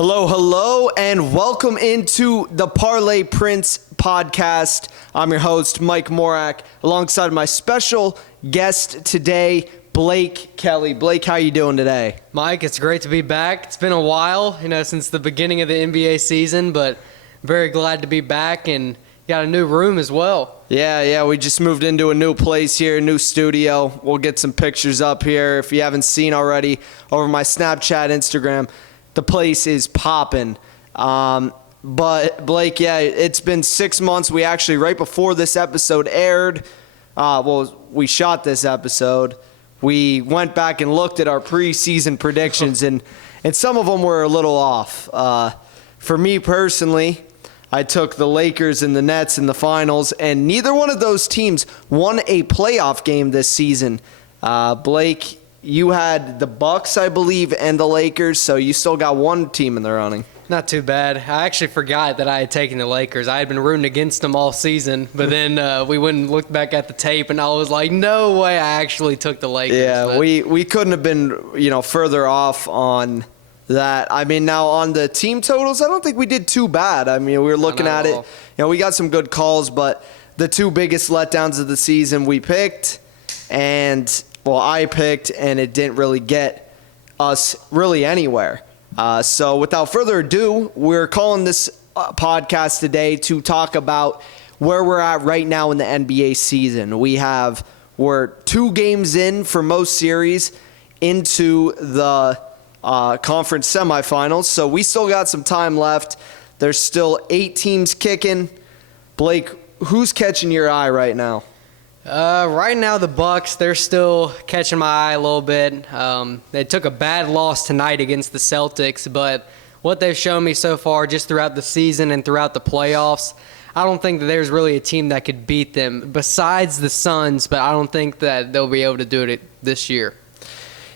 Hello, and welcome into the Parlay Prince podcast. I'm your host, Mike Morak, alongside my special guest today, Blake Kelley. Blake, how you doing today? Mike, it's great to be back. It's been a while, since the beginning of the NBA season, but very glad to be back and got a new room as well. Yeah, we just moved into a new place here, a new studio. We'll get some pictures up here if you haven't seen already over my Snapchat, Instagram. The place is popping. But Blake, it's been 6 months. We actually, right before this episode aired, we shot this episode. We went back and looked at our preseason predictions, and some of them were a little off. For me personally, I took the Lakers and the Nets in the finals, and neither one of those teams won a playoff game this season. Blake, you had the Bucks, I believe, and the Lakers, so you still got one team in the running. Not too bad. I actually forgot that I had taken the Lakers. I had been rooting against them all season, but then we went and looked back at the tape, and I was like, no way I actually took the Lakers. Yeah, but we couldn't have been, further off on that. I mean, now on the team totals, I don't think we did too bad. I mean, we were looking at it. We got some good calls, but the two biggest letdowns of the season we picked, and I picked, and it didn't really get us really anywhere. So without further ado, we're calling this podcast today to talk about where we're at right now in the NBA season. We're 2 games in for most series into the conference semifinals, so we still got some time left. There's still 8 teams kicking. Blake, who's catching your eye right now? Right now, the Bucks, they're still catching my eye a little bit. They took a bad loss tonight against the Celtics, but what they've shown me so far just throughout the season and throughout the playoffs, I don't think that there's really a team that could beat them besides the Suns, but I don't think that they'll be able to do it this year.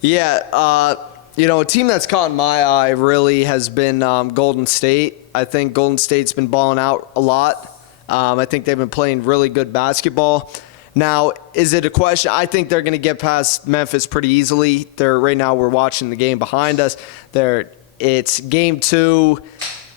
Yeah, a team that's caught my eye really has been Golden State. I think Golden State's been balling out a lot. I think they've been playing really good basketball. Now, is it a question? I think they're going to get past Memphis pretty easily. Right now, we're watching the game behind us. It's game 2.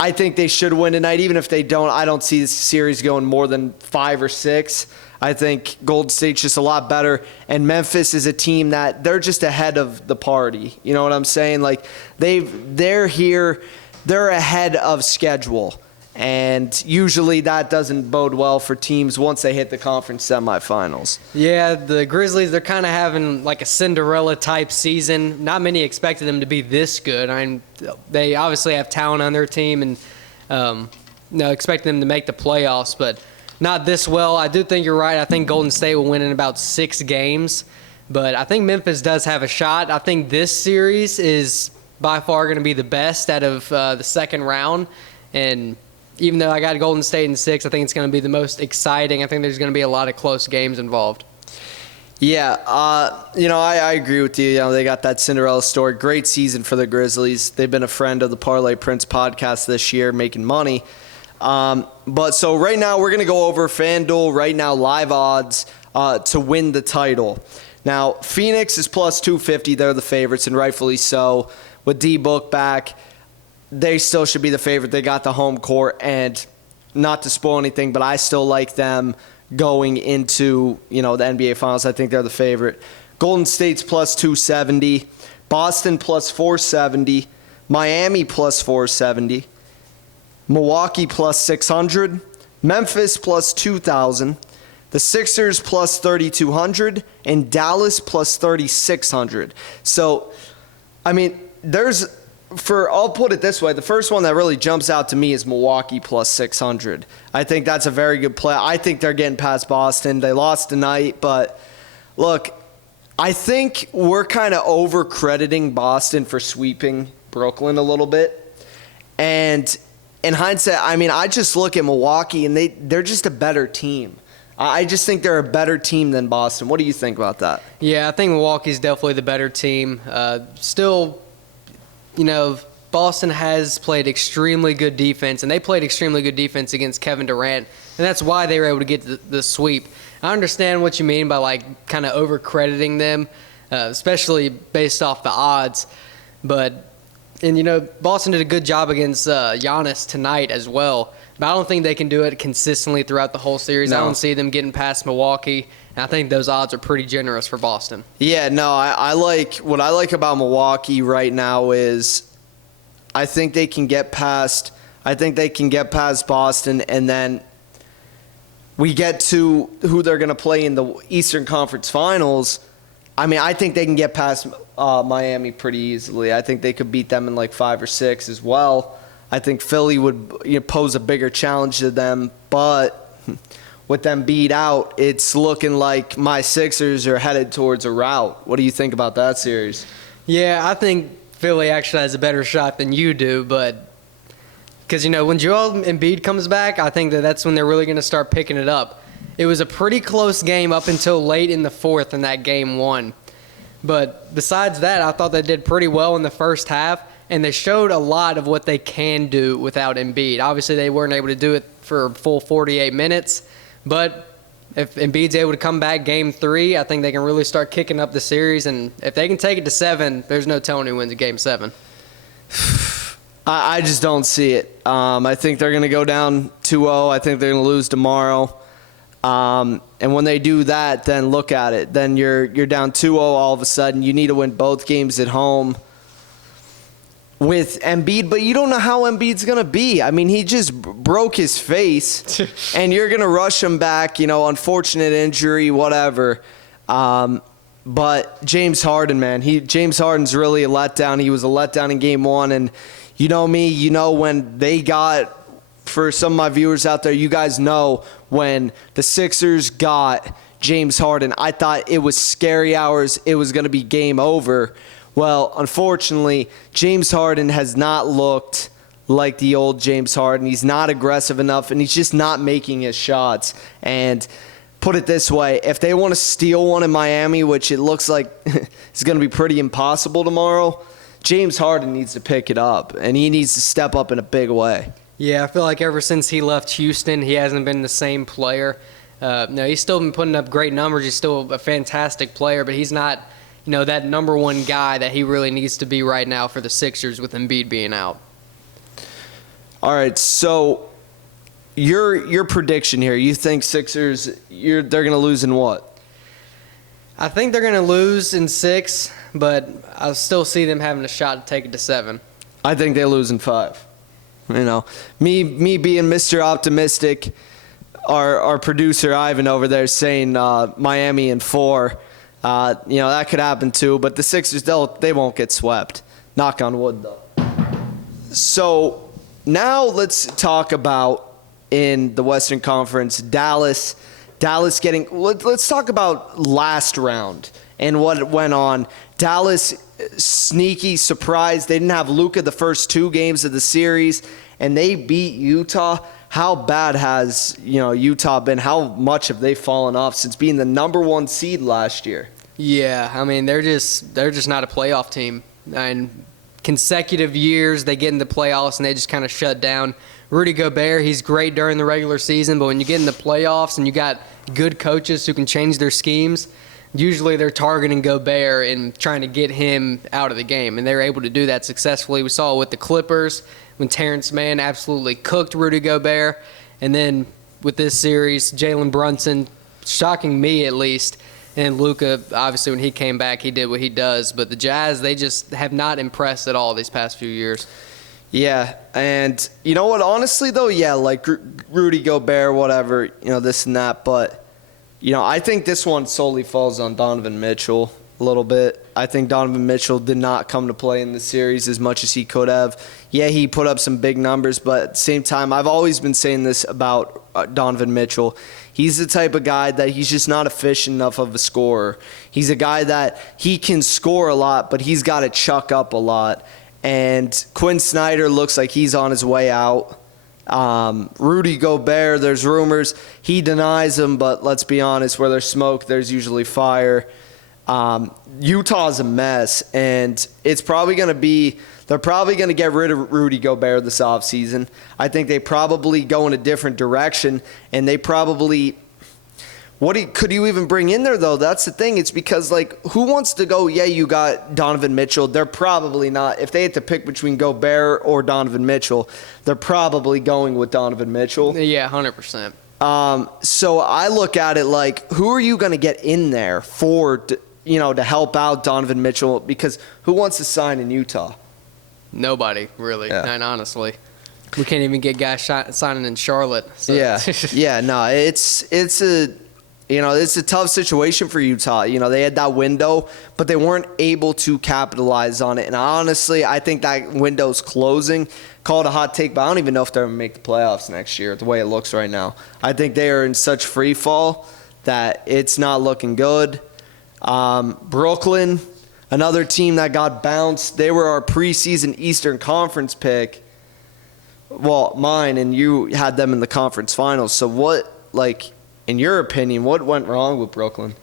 I think they should win tonight. Even if they don't, I don't see this series going more than 5 or 6. I think Golden State's just a lot better, and Memphis is a team that they're just ahead of the party. You know what I'm saying? Like they're here, they're ahead of schedule. And usually that doesn't bode well for teams once they hit the conference semifinals. Yeah, the Grizzlies, they're kind of having like a Cinderella-type season. Not many expected them to be this good. I mean, they obviously have talent on their team and expecting them to make the playoffs, but not this well. I do think you're right. I think Golden State will win in about 6 games, but I think Memphis does have a shot. I think this series is by far going to be the best out of the second round, and even though I got Golden State in 6, I think it's going to be the most exciting. I think there's going to be a lot of close games involved. Yeah, I agree with you. They got that Cinderella story. Great season for the Grizzlies. They've been a friend of the Parlay Prince podcast this year, making money. But so right now we're going to go over FanDuel right now live odds to win the title. Now, Phoenix is plus 250. They're the favorites, and rightfully so. With D-Book back, they still should be the favorite. They got the home court, and not to spoil anything, but I still like them going into, the NBA Finals. I think they're the favorite. Golden State's plus 270. Boston plus 470. Miami plus 470. Milwaukee plus 600. Memphis plus 2,000. The Sixers plus 3,200. And Dallas plus 3,600. So, I mean, I'll put it this way. The first one that really jumps out to me is Milwaukee plus 600. I think that's a very good play. I think they're getting past Boston. They lost tonight, but look, I think we're kind of over-crediting Boston for sweeping Brooklyn a little bit. And in hindsight, I mean, I just look at Milwaukee, and they're just a better team. I just think they're a better team than Boston. What do you think about that? Yeah, I think Milwaukee's definitely the better team. Still, Boston has played extremely good defense, and they played extremely good defense against Kevin Durant, and that's why they were able to get the sweep. I understand what you mean by kind of over-crediting them, especially based off the odds, but And, Boston did a good job against Giannis tonight as well. But I don't think they can do it consistently throughout the whole series. No. I don't see them getting past Milwaukee. And I think those odds are pretty generous for Boston. Yeah, no, I like what I like about Milwaukee right now is I think they can get past Boston, and then we get to who they're going to play in the Eastern Conference Finals. I mean, I think they can get past Miami pretty easily. I think they could beat them in like 5 or 6 as well. I think Philly would pose a bigger challenge to them, but with them beat out, it's looking like my Sixers are headed towards a rout. What do you think about that series? Yeah, I think Philly actually has a better shot than you do, but because, when Joel Embiid comes back, I think that's when they're really going to start picking it up. It was a pretty close game up until late in the fourth in that game 1. But besides that, I thought they did pretty well in the first half, and they showed a lot of what they can do without Embiid. Obviously, they weren't able to do it for a full 48 minutes, but if Embiid's able to come back game 3, I think they can really start kicking up the series, and if they can take it to 7, there's no telling who wins game 7. I just don't see it. I think they're going to go down 2-0. I think they're going to lose tomorrow. And when they do that, then look at it. Then you're down 2-0 all of a sudden. You need to win both games at home with Embiid, but you don't know how Embiid's going to be. I mean, he just broke his face, and you're going to rush him back, unfortunate injury, whatever. But James Harden, man, James Harden's really a letdown. He was a letdown in game 1, and you know me, when they got, for some of my viewers out there, you guys know when the Sixers got James Harden, I thought it was scary hours. It was going to be game over. Well, unfortunately, James Harden has not looked like the old James Harden. He's not aggressive enough, and he's just not making his shots. And put it this way, if they want to steal one in Miami, which it looks like is going to be pretty impossible tomorrow, James Harden needs to pick it up, and he needs to step up in a big way. Yeah, I feel like ever since he left Houston, he hasn't been the same player. No, he's still been putting up great numbers. He's still a fantastic player, but he's not, that number one guy that he really needs to be right now for the Sixers with Embiid being out. All right, so your prediction here, you think Sixers, they're going to lose in what? I think they're going to lose in 6, but I still see them having a shot to take it to 7. I think they lose in 5. Me being Mr. Optimistic, our producer Ivan over there saying Miami in 4. That could happen too. But the Sixers, they won't get swept. Knock on wood, though. So now let's talk about in the Western Conference, Dallas getting. Let's talk about last round and what went on. Dallas, sneaky surprise. They didn't have Luka the first 2 games of the series, and they beat Utah. How bad has Utah been? How much have they fallen off since being the number 1 seed last year? Yeah, I mean they're just not a playoff team. And consecutive years they get in the playoffs and they just kind of shut down. Rudy Gobert, he's great during the regular season, but when you get in the playoffs and you got good coaches who can change their schemes, usually they're targeting Gobert and trying to get him out of the game, and they're able to do that successfully. We saw it with the Clippers when Terrence Mann absolutely cooked Rudy Gobert, and then with this series, Jalen Brunson, shocking me at least, and Luka, obviously when he came back, he did what he does. But the Jazz, they just have not impressed at all these past few years. Yeah, and you know what? Honestly, though, yeah, like Rudy Gobert, whatever, this and that. But, I think this one solely falls on Donovan Mitchell a little bit. I think Donovan Mitchell did not come to play in the series as much as he could have. Yeah, he put up some big numbers, but at the same time, I've always been saying this about Donovan Mitchell. He's the type of guy that he's just not efficient enough of a scorer. He's a guy that he can score a lot, but he's got to chuck up a lot. And Quinn Snyder looks like he's on his way out. Rudy Gobert, there's rumors. He denies them, but let's be honest, where there's smoke, there's usually fire. Utah's a mess, and it's probably going to be – they're probably going to get rid of Rudy Gobert this offseason. I think they probably go in a different direction, and they probably Could you even bring in there, though? That's the thing. It's because, like, who wants to go, yeah, you got Donovan Mitchell. They're probably not. If they had to pick between Gobert or Donovan Mitchell, they're probably going with Donovan Mitchell. Yeah, 100%. So I look at it like, who are you going to get in there to help out Donovan Mitchell? Because who wants to sign in Utah? Nobody, really, Yeah. and honestly. We can't even get guys signing in Charlotte. So. Yeah. No, it's a tough situation for Utah. They had that window, but they weren't able to capitalize on it. And honestly, I think that window's closing. Call it a hot take, but I don't even know if they're going to make the playoffs next year, the way it looks right now. I think they are in such free fall that it's not looking good. Brooklyn, another team that got bounced. They were our preseason Eastern Conference pick. Well, mine, and you had them in the conference finals. So in your opinion, what went wrong with Brooklyn?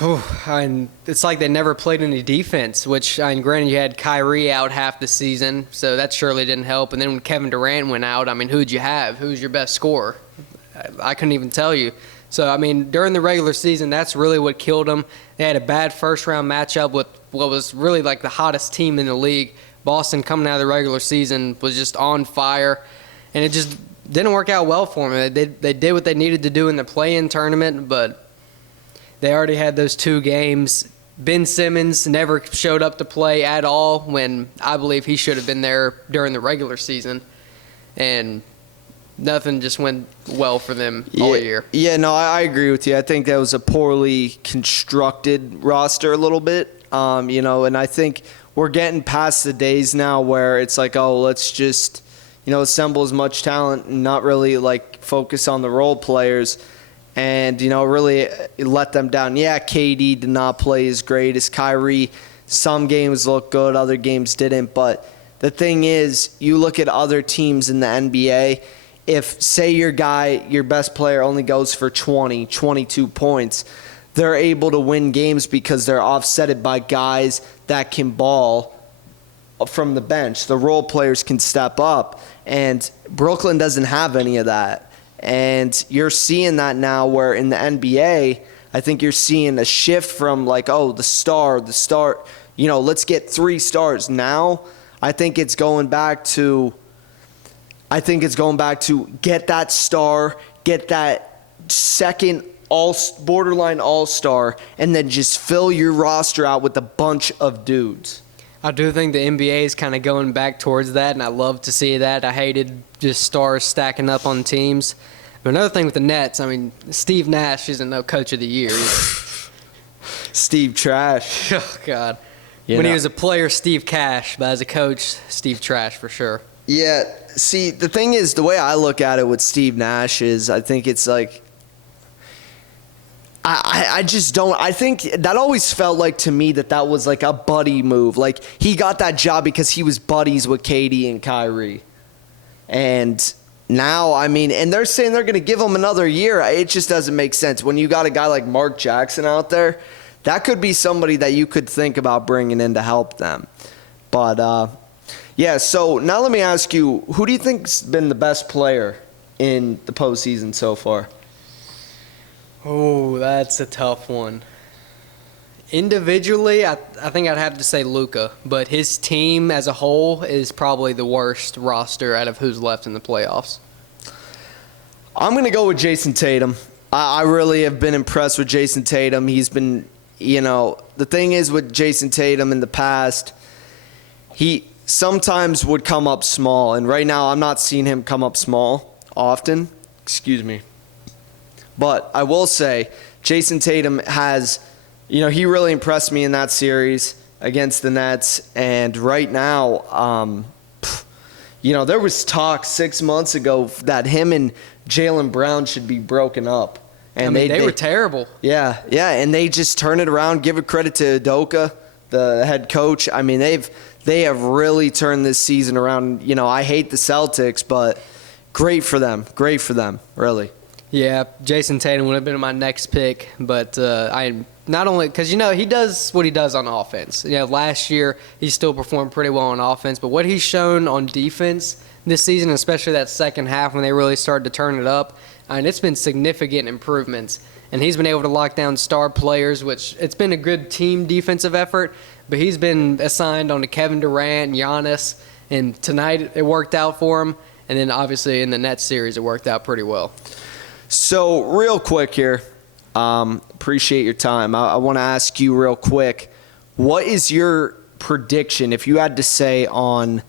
And it's like they never played any defense, which, granted, you had Kyrie out half the season, so that surely didn't help. And then when Kevin Durant went out, who'd you have? Who's your best scorer? I couldn't even tell you. So, during the regular season, that's really what killed them. They had a bad first-round matchup with what was really like the hottest team in the league. Boston, coming out of the regular season, was just on fire, and it just didn't work out well for them. They did what they needed to do in the play-in tournament, but they already had those 2 games. Ben Simmons never showed up to play at all when I believe he should have been there during the regular season, and nothing just went well for them all year. Yeah, no, I agree with you. I think that was a poorly constructed roster a little bit, and I think we're getting past the days now where it's like, oh, let's just, assemble as much talent and not really, focus on the role players and, really let them down. Yeah, KD did not play as great as Kyrie. Some games looked good, other games didn't. But the thing is, you look at other teams in the NBA, if, say, your best player only goes for 20, 22 points, they're able to win games because they're offsetted by guys that can ball from the bench. The role players can step up, and Brooklyn doesn't have any of that. And you're seeing that now where in the NBA, I think you're seeing a shift from the star, let's get 3 stars. Now, I think it's going back to get that star, get that second borderline all-star, and then just fill your roster out with a bunch of dudes. I do think the NBA is kind of going back towards that, and I love to see that. I hated just stars stacking up on teams. But another thing with the Nets, Steve Nash isn't no coach of the year either. Steve Trash. Oh, God. When he was a player, Steve Cash, but as a coach, Steve Trash for sure. Yeah, see, the thing is, the way I look at it with Steve Nash is I think it's like, I just don't. I think that always felt like to me that was like a buddy move. Like he got that job because he was buddies with KD and Kyrie. And now, and they're saying they're going to give him another year. It just doesn't make sense. When you got a guy like Mark Jackson out there, that could be somebody that you could think about bringing in to help them. But, yeah, so now let me ask you, who do you think's been the best player in the postseason so far? Oh, that's a tough one. Individually, I think I'd have to say Luka, but his team as a whole is probably the worst roster out of who's left in the playoffs. I'm going to go with Jason Tatum. I really have been impressed with Jason Tatum. He's been, the thing is with Jason Tatum in the past, he sometimes would come up small, and right now I'm not seeing him come up small often. Excuse me. But I will say, Jason Tatum has, he really impressed me in that series against the Nets. And right now, there was talk 6 months ago that him and Jaylen Brown should be broken up. And they were terrible. Yeah, and they just turn it around. Give it credit to Udoka, the head coach. They have really turned this season around. I hate the Celtics, but great for them, really. Yeah, Jason Tatum would have been my next pick, but I not only because he does what he does on offense. Last year he still performed pretty well on offense, but what he's shown on defense this season, especially that second half when they really started to turn it up. And it's been significant improvements. And he's been able to lock down star players, which it's been a good team defensive effort. But he's been assigned on to Kevin Durant and Giannis. And tonight it worked out for him. And then obviously in the Nets series it worked out pretty well. So real quick here, appreciate your time. I want to ask you real quick, what is your prediction if you had to say on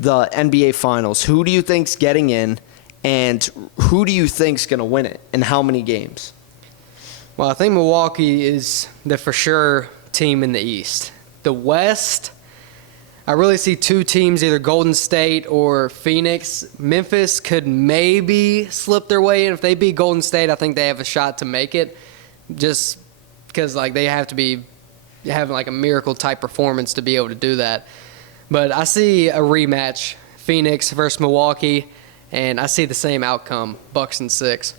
the NBA Finals? Who do you think's getting in, and who do you think's going to win it, and how many games? Well, I think Milwaukee is the for sure team in the East. The West, I really see two teams, either Golden State or Phoenix. Memphis could maybe slip their way in. If they beat Golden State, I think they have a shot to make it, just because they have to be having a miracle type performance to be able to do that. But I see a rematch, Phoenix versus Milwaukee, and I see the same outcome, Bucks in 6.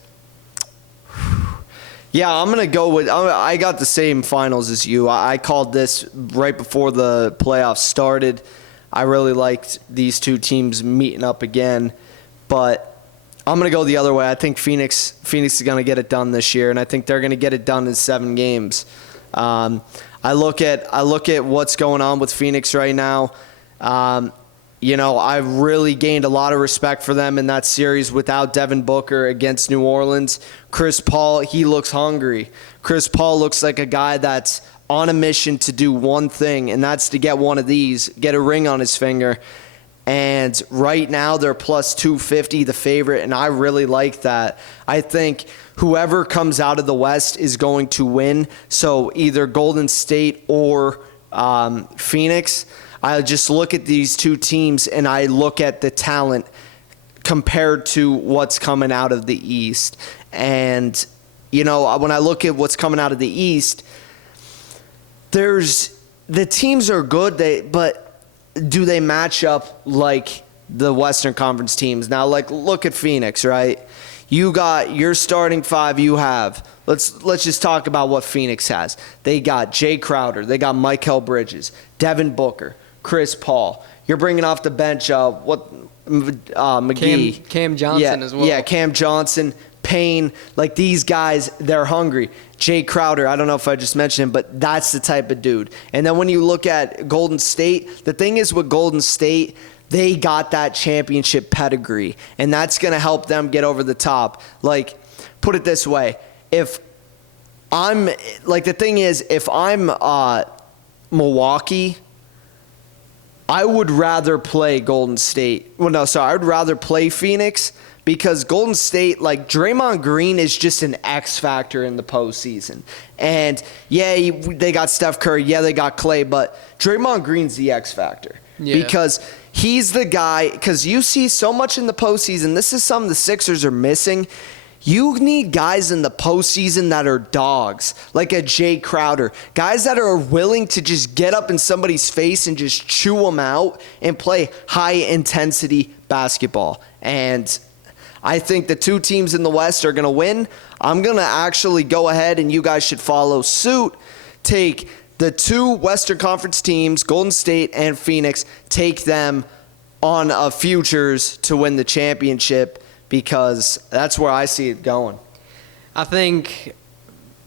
Yeah, I'm going to go with – I got the same finals as you. I called this right before the playoffs started. I really liked these two teams meeting up again. But I'm going to go the other way. I think Phoenix is going to get it done this year, and I think they're going to get it done in 7 games. I look at what's going on with Phoenix right now. I've really gained a lot of respect for them in that series without Devin Booker against New Orleans. Chris Paul, he looks hungry. Chris Paul looks like a guy that's on a mission to do one thing, and that's to get one of these, get a ring on his finger. And right now they're plus 250, the favorite, and I really like that. I think whoever comes out of the West is going to win. So either Golden State or Phoenix. I just look at these two teams and I look at the talent compared to what's coming out of the East. And, when I look at what's coming out of the East, the teams are good, but do they match up like the Western Conference teams? Now, look at Phoenix, right? You got your starting 5 you have. Let's just talk about what Phoenix has. They got Jay Crowder. They got Mikal Bridges, Devin Booker, Chris Paul. You're bringing off the bench McGee. Cam Johnson as well. Yeah, Cam Johnson, Payne. These guys, they're hungry. Jay Crowder, I don't know if I just mentioned him, but that's the type of dude. And then when you look at Golden State, the thing is with Golden State, they got that championship pedigree, and that's going to help them get over the top. Put it this way. If I'm Milwaukee, I would rather play Golden State. I would rather play Phoenix because Golden State, Draymond Green is just an X factor in the postseason. And yeah, they got Steph Curry. Yeah, they got Clay, but Draymond Green's the X factor. Yeah. Because he's the guy, because you see so much in the postseason. This is something the Sixers are missing. You need guys in the postseason that are dogs, like a Jay Crowder. Guys that are willing to just get up in somebody's face and just chew them out and play high-intensity basketball. And I think the two teams in the West are going to win. I'm going to actually go ahead, and you guys should follow suit. Take the 2 Western Conference teams, Golden State and Phoenix, take them on a futures to win the championship, because that's where I see it going. I think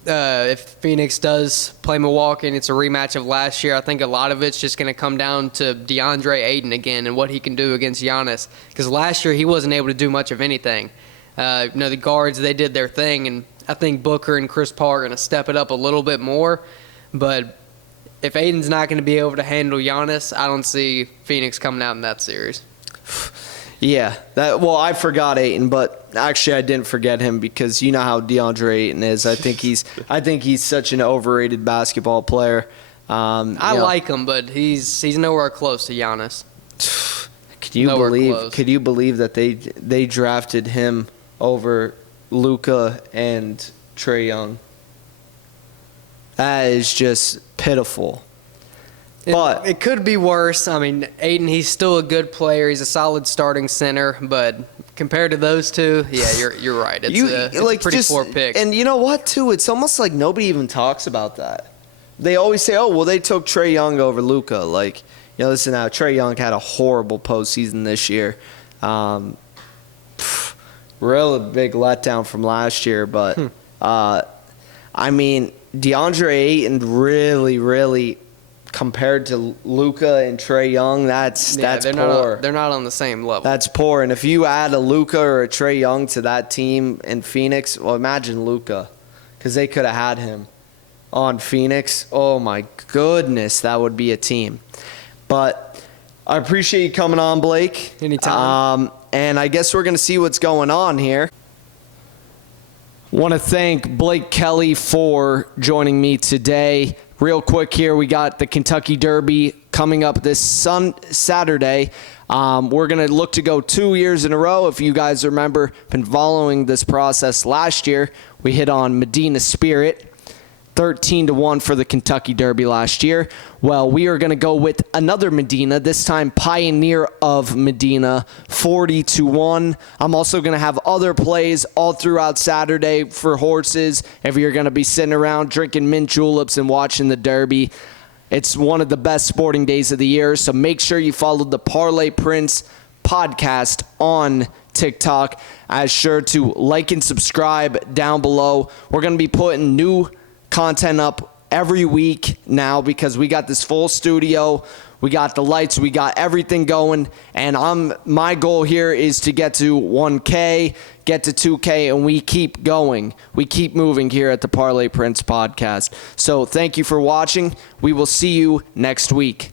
if Phoenix does play Milwaukee and it's a rematch of last year, I think a lot of it's just going to come down to DeAndre Ayton again and what he can do against Giannis. Because last year he wasn't able to do much of anything. The guards, they did their thing, and I think Booker and Chris Paul are going to step it up a little bit more. But if Ayton's not going to be able to handle Giannis, I don't see Phoenix coming out in that series. Yeah, I forgot Ayton, but actually I didn't forget him because you know how DeAndre Ayton is. I think he's such an overrated basketball player. I like him, but he's nowhere close to Giannis. Could you believe that they drafted him over Luka and Trae Young? That is just pitiful. But it could be worse. I mean, Ayton, he's still a good player. He's a solid starting center, but compared to those two, yeah, you're right. It's a pretty poor pick. And you know what, too? It's almost like nobody even talks about that. They always say, "Oh, well, they took Trae Young over Luka." Listen, now Trae Young had a horrible postseason this year. Real big letdown from last year, but I mean, DeAndre Ayton really compared to Luka and Trae Young, that's poor. They're not on the same level. That's poor. And if you add a Luka or a Trae Young to that team in Phoenix, well, imagine Luka, because they could have had him on Phoenix. Oh my goodness, that would be a team. But I appreciate you coming on, Blake. Anytime. And I guess we're going to see what's going on here. Want to thank Blake Kelley for joining me today. Real quick here, we got the Kentucky Derby coming up this Saturday. We're going to look to go 2 years in a row. If you guys remember, been following this process last year, we hit on Medina Spirit. 13-1 for the Kentucky Derby last year. Well, we are going to go with another Medina, this time Pioneer of Medina, 40-1. I'm also going to have other plays all throughout Saturday for horses. If you're going to be sitting around drinking mint juleps and watching the Derby, it's one of the best sporting days of the year. So make sure you follow the Parlay Prince podcast on TikTok. As sure to like and subscribe down below. We're going to be putting new content up every week now because we got this full studio, we got the lights, we got everything going, and my goal here is to get to 1K, get to 2K, and we keep going. We keep moving here at the Parlay Prince podcast. So thank you for watching. We will see you next week.